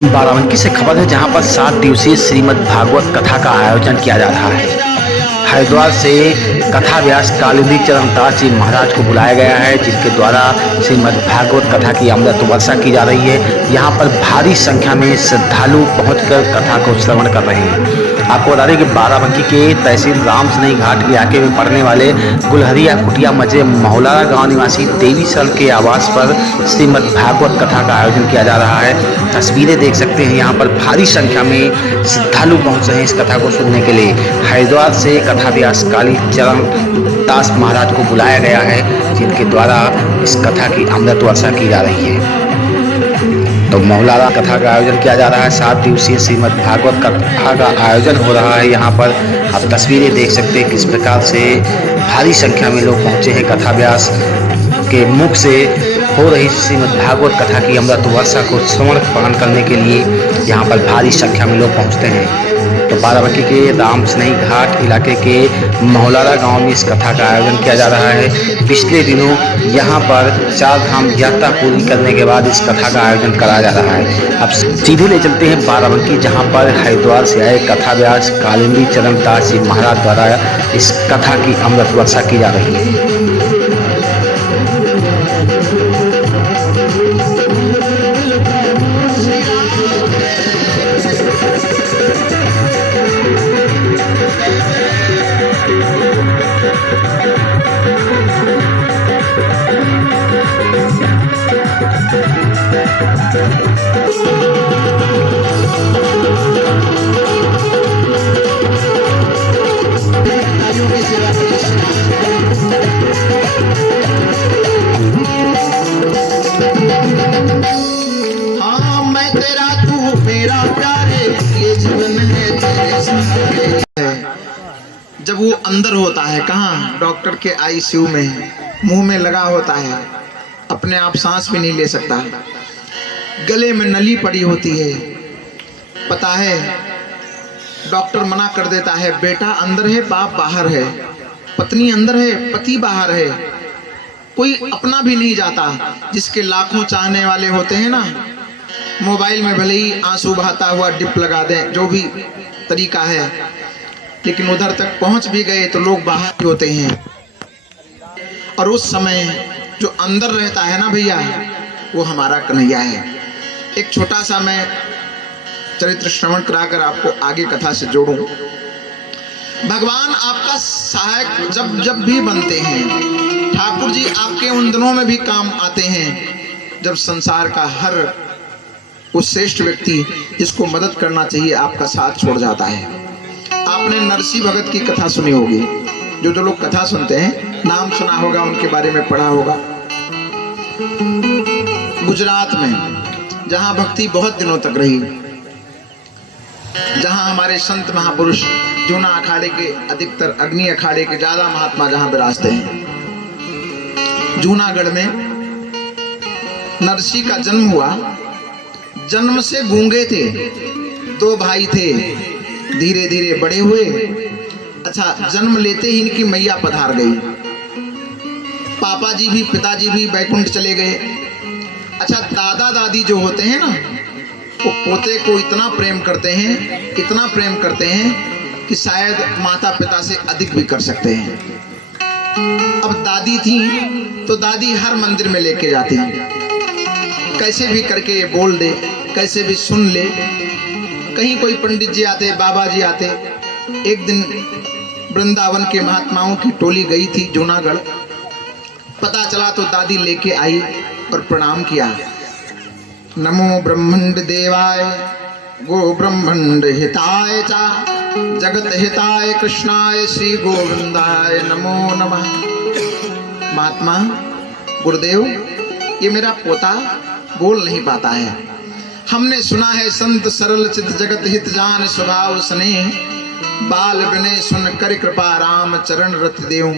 बाराबंकी से खबर है जहां पर 7 दिवसीय श्रीमद् भागवत कथा का आयोजन किया जा रहा है। हरिद्वार से कथा व्यास कालिंदी चरण दास जी महाराज को बुलाया गया है, जिनके द्वारा श्रीमद् भागवत कथा की अमृत वर्षा की जा रही है। यहाँ पर भारी संख्या में श्रद्धालु पहुंचकर कथा को श्रवण कर रहे हैं। आपको बता दें कि बाराबंकी के तहसील रामसनई घाट इलाके में पड़ने वाले गुलहरिया कुटिया मजे मौलारा गांव निवासी देवी सर के आवास पर श्रीमद् भागवत कथा का आयोजन किया जा रहा है। तस्वीरें देख सकते हैं, यहाँ पर भारी संख्या में श्रद्धालु पहुंच रहे हैं इस कथा को सुनने के लिए। हरिद्वार से कथा व्यास काली चरण दास महाराज को बुलाया गया है, जिनके द्वारा इस कथा की अमृत वर्षा की जा रही है। तो मौलारा कथा का आयोजन किया जा रहा है। 7 दिवसीय श्रीमद् भागवत कथा का आयोजन हो रहा है। यहाँ पर आप तस्वीरें देख सकते हैं किस प्रकार से भारी संख्या में लोग पहुंचे हैं। कथा व्यास के मुख से हो रही श्रीमद् भागवत कथा की अमृत वर्षा को श्रवण पान करने के लिए यहाँ पर भारी संख्या में लोग पहुँचते हैं। तो बाराबंकी के रामसनई घाट इलाके के मौलारा गांव में इस कथा का आयोजन किया जा रहा है। पिछले दिनों यहाँ पर 4 धाम यात्रा पूरी करने के बाद इस कथा का आयोजन कराया जा रहा है। अब सीधे ले चलते हैं बाराबंकी, जहाँ पर हरिद्वार से आए कथा व्यास कालिंदी चरण दास जी महाराज द्वारा इस कथा की अमृत वर्षा की जा रही है। जब वो अंदर होता है, कहाँ, डॉक्टर के आईसीयू में, मुंह में लगा होता है, अपने आप सांस भी नहीं ले सकता, गले में नली पड़ी होती है, पता है डॉक्टर मना कर देता है, बेटा अंदर है बाप बाहर है, पत्नी अंदर है पति बाहर है, कोई अपना भी नहीं जाता। जिसके लाखों चाहने वाले होते हैं ना, मोबाइल में भले ही आंसू बहाता हुआ डिप लगा दें, जो भी तरीका है, लेकिन उधर तक पहुंच भी गए तो लोग बाहर ही होते हैं। और उस समय जो अंदर रहता है ना भैया, वो हमारा कन्हैया है। एक छोटा सा मैं चरित्र श्रवण कराकर आपको आगे कथा से जोड़ूं। भगवान आपका सहायक जब जब भी बनते हैं, ठाकुर जी आपके उन दिनों में भी काम आते हैं जब संसार का हर वो श्रेष्ठ व्यक्ति जिसको मदद करना चाहिए आपका साथ छोड़ जाता है। आपने नरसिंह भगत की कथा सुनी होगी, जो लोग कथा सुनते हैं नाम सुना होगा, उनके बारे में पढ़ा होगा। गुजरात में जहां भक्ति बहुत दिनों तक रही, जहां हमारे संत महापुरुष जूना अखाड़े के, अधिकतर अग्नि अखाड़े के ज्यादा महात्मा जहां विराजते हैं, जूनागढ़ में नरसिंह का जन्म हुआ। जन्म से गूंगे थे, 2 भाई थे, धीरे धीरे बड़े हुए। अच्छा, जन्म लेते ही इनकी मैया पधार गई, पापा जी भी पिताजी भी बैकुंठ चले गए। अच्छा, दादा दादी जो होते हैं ना, वो पोते को इतना प्रेम करते हैं, इतना प्रेम करते हैं कि शायद माता पिता से अधिक भी कर सकते हैं। अब दादी थी तो दादी हर मंदिर में लेके जाती, कैसे भी करके ये बोल दे, कैसे भी सुन ले। कहीं कोई पंडित जी आते, बाबा जी आते। एक दिन वृंदावन के महात्माओं की टोली गई थी जूनागढ़, पता चला तो दादी लेके आई और प्रणाम किया। नमो ब्रह्मंड देवाय गो ब्रह्मंड हिताय चा जगत हिताय कृष्णाय श्री गोविंदाय नमो नमः। महात्मा गुरुदेव, ये मेरा पोता बोल नहीं पाता है। हमने सुना है संत सरल चित जगत हित जान स्वभाव सने, बाल विनय सुन कर कृपा राम चरण रत देऊं।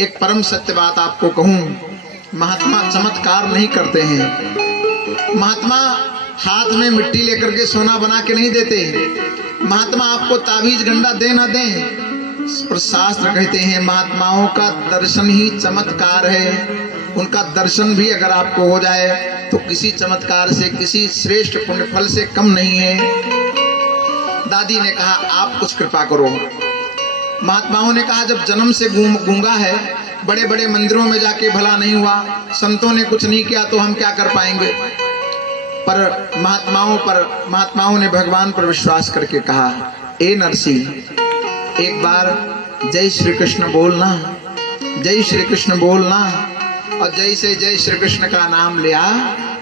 एक परम सत्य बात आपको कहूं, महात्मा चमत्कार नहीं करते हैं। महात्मा हाथ में मिट्टी लेकर के सोना बना के नहीं देते। महात्मा आपको ताबीज गंडा दे ना दें, पर शास्त्र कहते हैं महात्माओं का दर्शन ही चमत्कार है। उनका दर्शन भी अगर आपको हो जाए तो किसी चमत्कार से, किसी श्रेष्ठ पुण्य फल से कम नहीं है। दादी ने कहा आप कुछ कृपा करो। महात्माओं ने कहा जब जन्म से गूंगा है, बड़े बड़े मंदिरों में जाके भला नहीं हुआ, संतों ने कुछ नहीं किया तो हम क्या कर पाएंगे। पर महात्माओं ने भगवान पर विश्वास करके कहा, ए नरसी, एक बार जय श्री कृष्ण बोलना, जय श्री कृष्ण बोलना। और जैसे जय श्री कृष्ण का नाम लिया,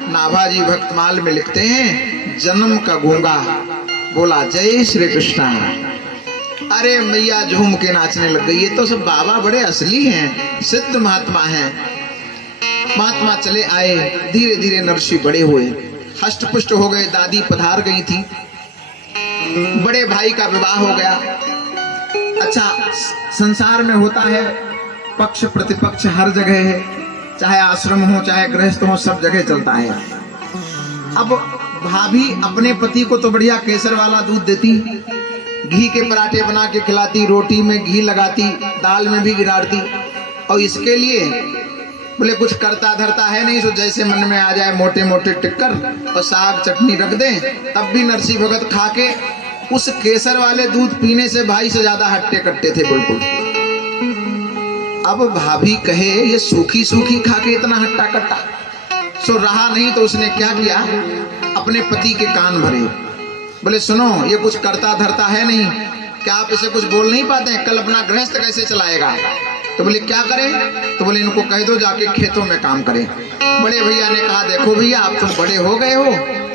नाभाजी भक्तमाल में लिखते हैं जन्म का गूंगा बोला जय श्री कृष्ण। अरे मैया झूम के नाचने लग गई। ये तो सब बाबा बड़े असली हैं, सिद्ध महात्मा हैं। महात्मा चले आए, धीरे धीरे नरसी बड़े हुए, हष्ट पुष्ट हो गए। दादी पधार गई थी, बड़े भाई का विवाह हो गया। अच्छा, संसार में होता है पक्ष प्रतिपक्ष हर जगह है, चाहे आश्रम हो चाहे गृहस्थ हो, सब जगह चलता है। अब भाभी अपने पति को तो बढ़िया केसर वाला दूध देती, घी के पराठे बना के खिलाती, रोटी में घी लगाती, दाल में भी गिराती, और इसके लिए बोले कुछ करता धरता है नहीं, तो जैसे मन में आ जाए मोटे मोटे टिक्कर और साग चटनी रख दें, तब भी नरसी भगत खा के उस केसर वाले दूध पीने से भाई से ज्यादा हट्टे कट्टे थे बिल्कुल। अब भाभी कहे ये सूखी सूखी खा के इतना हट्टा कट्टा, सो रहा नहीं तो उसने क्या किया, अपने पति के कान भरे। बोले सुनो, ये कुछ करता धरता है नहीं, क्या आप इसे कुछ बोल नहीं पाते हैं, कल अपना गृहस्थ कैसे चलाएगा। तो बोले क्या करें, तो बोले इनको कह दो जाके खेतों में काम करें। बड़े भैया ने कहा देखो भैया आप तुम बड़े हो गए हो,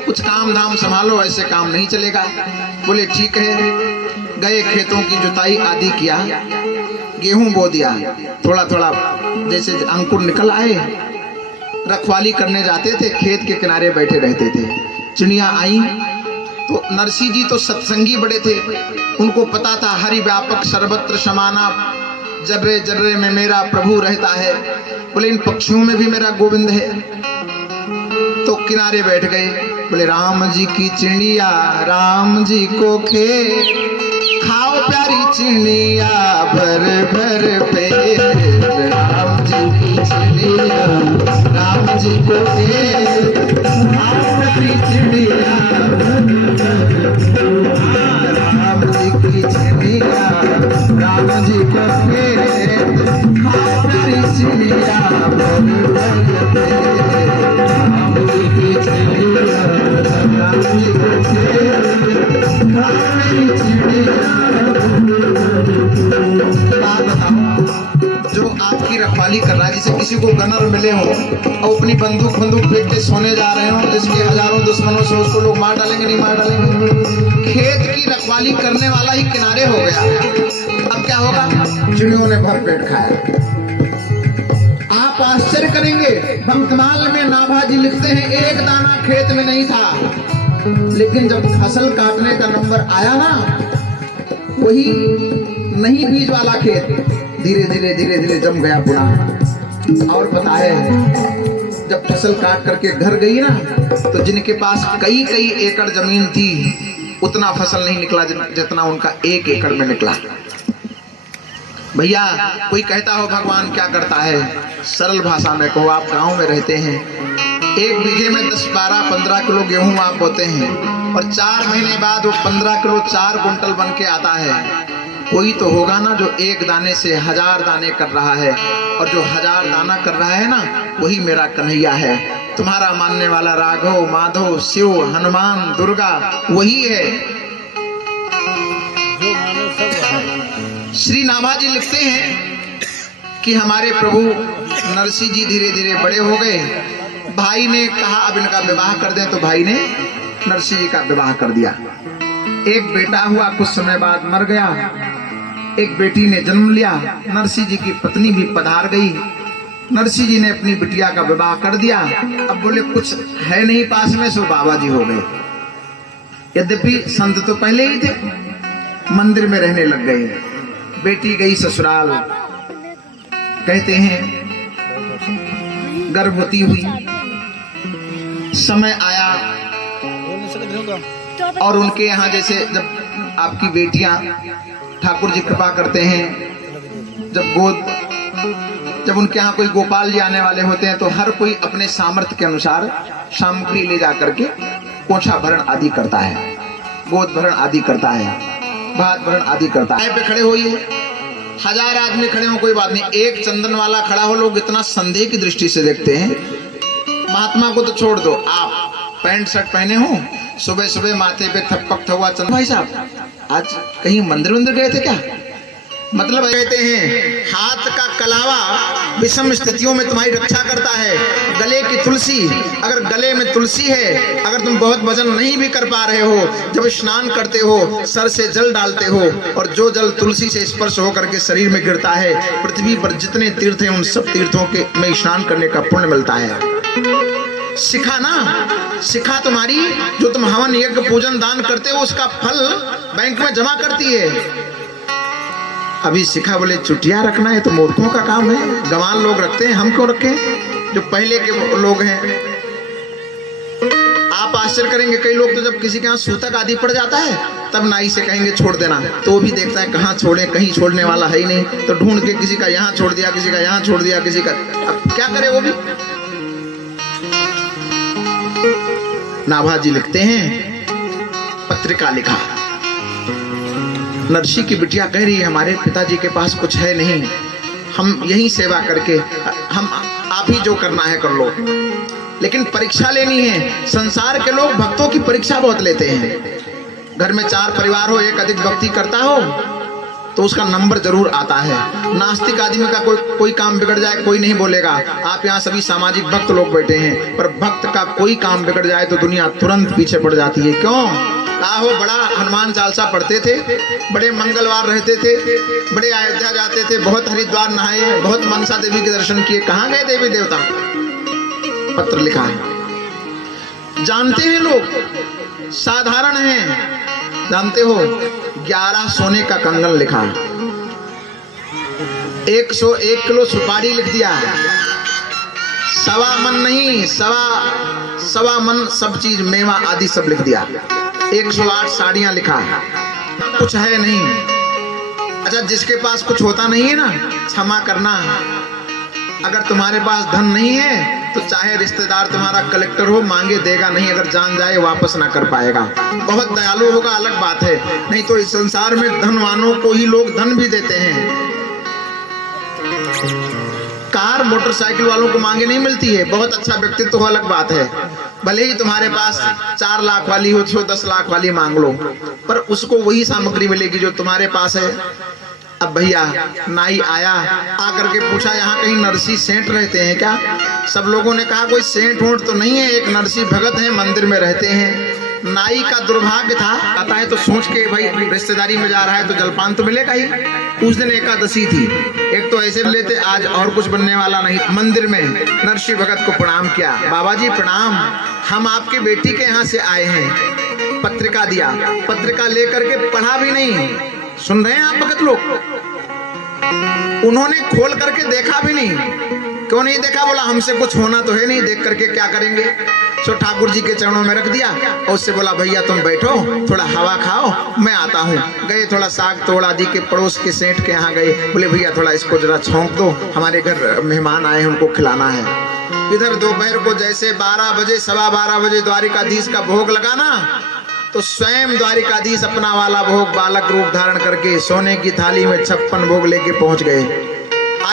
कुछ काम धाम संभालो, ऐसे काम नहीं चलेगा। बोले ठीक है। गए, खेतों की जुताई आदि किया, गेहूं बो दिया, थोड़ा थोड़ा जैसे अंकुर निकल आए, रखवाली करने जाते थे, खेत के किनारे बैठे रहते थे। चिड़िया आई तो नरसी जी तो सत्संगी बड़े थे, उनको पता था हरि व्यापक सर्वत्र समाना, जर्रे जर्रे में मेरा प्रभु रहता है। बोले इन पक्षियों में भी मेरा गोविंद है। तो किनारे बैठ गए, बोले राम जी की चिड़िया राम जी को खेत, खाओ प्यारी चिड़िया भर भर पेट। राम जी की चिड़िया राम जी को खेत, खाओ प्यारी चिड़िया भर भर। राम जी की चिड़िया राम जी को खेत, खाओ प्यारी चिड़िया भर भर पेट। राम जी की चिड़िया राम जी को खेत, खाओ प्यारी चिड़िया। जो आपकी रखवाली कर रहा है, जैसे किसी को गनर मिले हो और अपनी बंदूक फेंक के सोने जा रहे हो, जिसके हजारों दुश्मनों से उसको लोग मार डालेंगे नहीं मार डालेंगे। खेत की रखवाली करने वाला ही किनारे हो गया, अब क्या होगा, चिड़ियों ने भर पेट खाया। आप आश्चर्य करेंगे, भक्तमाल में नाभाजी लिखते हैं एक दाना खेत में नहीं था, लेकिन जब फसल काटने का नंबर आया ना, वही नहीं बीज वाला खेत धीरे धीरे धीरे धीरे जम गया पूरा। और पता है जब फसल काट करके घर गई ना, तो जिनके पास कई कई एकड़ जमीन थी उतना फसल नहीं निकला जितना उनका 1 एकड़ में निकला। भैया कोई कहता हो भगवान क्या करता है, सरल भाषा में कहो, आप गांव में रहते हैं, 1 बीघे में 10, 12, 15 किलो गेहूं आप बोते हैं, और 4 महीने बाद वो 15 किलो 4 कुंटल बन के आता है। कोई तो होगा ना जो 1 दाने से 1000 दाने कर रहा है, और जो 1000 दाना कर रहा है ना, वही मेरा कन्हैया है। तुम्हारा मानने वाला राघव, माधव, शिव, हनुमान, दुर्गा वही है। श्री नाभाजी लिखते हैं कि हमारे प्रभु नरसी जी धीरे धीरे बड़े हो गए। भाई ने कहा अब इनका विवाह कर दें, तो भाई ने नरसी जी का विवाह कर दिया। एक बेटा हुआ, कुछ समय बाद मर गया। एक बेटी ने जन्म लिया, नरसी जी की पत्नी भी पधार गई। नरसी जी ने अपनी बिटिया का विवाह कर दिया। अब बोले कुछ है नहीं पास में, सो बाबा जी हो गए। यद्यपि संत तो पहले ही थे, मंदिर में रहने लग गए। बेटी गई ससुराल, कहते हैं गर्भवती हुई, समय आया और उनके यहाँ जैसे जब आपकी बेटियां ठाकुर जी कृपा करते हैं, जब गोद जब उनके यहाँ कोई गोपाल जी आने वाले होते हैं तो हर कोई अपने सामर्थ्य के अनुसार सामग्री ले जा करके कोठा भरण आदि करता है, गोद भरण आदि करता है, भात भरण आदि करता है। पे खड़े होइए, 1000 आदमी खड़े हो कोई बात नहीं, एक चंदन वाला खड़ा हो, लोग इतना संदेह की दृष्टि से देखते हैं। महात्मा को तो छोड़ दो, आप पैंट शर्ट पहने हो, सुबह सुबह माथे पे थपक हुआ चंदन। भाई साहब आज कहीं मंदिर गए थे क्या? मतलब कहते हैं हाथ का कलावा विषम स्थितियों में तुम्हारी रक्षा करता है। गले की तुलसी, अगर गले में तुलसी है, अगर तुम बहुत वजन नहीं भी कर पा रहे हो, जब स्नान करते हो सर से जल डालते हो और जो जल तुलसी से स्पर्श होकर के शरीर में गिरता है, पृथ्वी पर जितने तीर्थ हैं उन सब तीर्थों के में स्नान करने का पुण्य मिलता है। शिखा ना, शिखा तुम्हारी जो तुम हवन यज्ञ पूजन दान करते हो उसका फल बैंक में जमा करती है। अभी शिखा बोले चुटिया रखना है तो मूर्खों का काम है, गंवार लोग रखते हैं, हम क्यों रखें जो पहले के लोग हैं। आप आश्चर्य करेंगे, कई लोग तो जब किसी के यहाँ सूतक आदि पड़ जाता है तब नाई से कहेंगे छोड़ देना, तो वो भी देखता है कहाँ छोड़े, कहीं छोड़ने वाला है ही नहीं, तो ढूंढ के किसी का यहाँ छोड़ दिया, किसी का यहाँ छोड़ दिया, किसी का। अब क्या करे वो भी। नाभा जी लिखते हैं, पत्रिका लिखा, नरसी की बिटिया कह रही है हमारे पिताजी के पास कुछ है नहीं, हम यही सेवा करके, हम आप ही जो करना है कर लो, लेकिन परीक्षा लेनी है। संसार के लोग भक्तों की परीक्षा बहुत लेते हैं। घर में 4 परिवार हो, एक अधिक भक्ति करता हो तो उसका नंबर जरूर आता है। नास्तिक आदमी का कोई काम बिगड़ जाए कोई नहीं बोलेगा। आप यहाँ सभी सामाजिक भक्त लोग बैठे हैं, पर भक्त का कोई काम बिगड़ जाए तो दुनिया तुरंत पीछे पड़ जाती है। क्यों? कहा हो बड़ा हनुमान चालीसा पढ़ते थे, बड़े मंगलवार रहते थे, बड़े अयोध्या जाते थे, बहुत हरिद्वार नहाए, बहुत मनसा देवी के दर्शन किए, कहाँ गए देवी देवता? पत्र लिखा है, जानते हैं लोग, साधारण है। जानते हो 11 सोने का कंगन लिखा, 101 किलो सुपारी लिख दिया, 1.25 मन नहीं, सवा मन सब चीज मेवा आदि सब लिख दिया, 108 साड़ियां लिखा, कुछ है नहीं। अच्छा जिसके पास कुछ होता नहीं है ना, क्षमा करना, अगर तुम्हारे पास धन नहीं है तो चाहे रिश्तेदार तुम्हारा कलेक्टर हो, मांगे देगा नहीं, अगर जान जाए वापस ना कर पाएगा। बहुत दयालु होगा अलग बात है, नहीं तो इस संसार में धनवानों को ही लोग धन भी देते हैं। कार मोटरसाइकिल वालों को मांगे नहीं मिलती है, बहुत अच्छा व्यक्तित्व हो अलग बात है, भले ही तुम्हारे पास 4 लाख वाली हो तो 10 लाख वाली मांग लो, पर उसको वही सामग्री मिलेगी जो तुम्हारे पास है। अब भैया नाई आया, आकर के पूछा यहाँ कहीं नरसी सेठ रहते हैं क्या? सब लोगों ने कहा कोई सेठ वोट तो नहीं है, एक नरसी भगत है, मंदिर में रहते हैं। नाई का दुर्भाग्य था, आता है तो सोच के भाई रिश्तेदारी में जा रहा है तो जलपान तो मिलेगा ही। उस दिन एकादशी थी, एक तो ऐसे लेते, आज और कुछ बनने वाला नहीं। मंदिर में नरसी भगत को प्रणाम किया, बाबा जी प्रणाम, हम आपकी बेटी के यहाँ से आए हैं। पत्रिका दिया, पत्रिका लेकर के पढ़ा भी नहीं, सुन रहे हैं आप भगत लोग? उन्होंने खोल करके देखा भी नहीं। क्यों नहीं देखा? बोला हमसे कुछ होना तो है नहीं, देख करके क्या करेंगे। सो ठाकुर जी के चरणों में रख दिया और उससे बोला भैया तुम बैठो, थोड़ा हवा खाओ, मैं आता हूँ। गए, थोड़ा साग तोड़ा दी के पड़ोस के सेठ के यहाँ गए, बोले भैया थोड़ा इसको जरा छौंक दो, हमारे घर मेहमान आए हैं, उनको खिलाना है। इधर दोपहर को जैसे 12 बजे 12:15 बजे द्वारिकाधीश का भोग लगाना, तो स्वयं द्वारिकाधीश अपना वाला भोग बालक रूप धारण करके सोने की थाली में 56 भोग लेके पहुंच गए।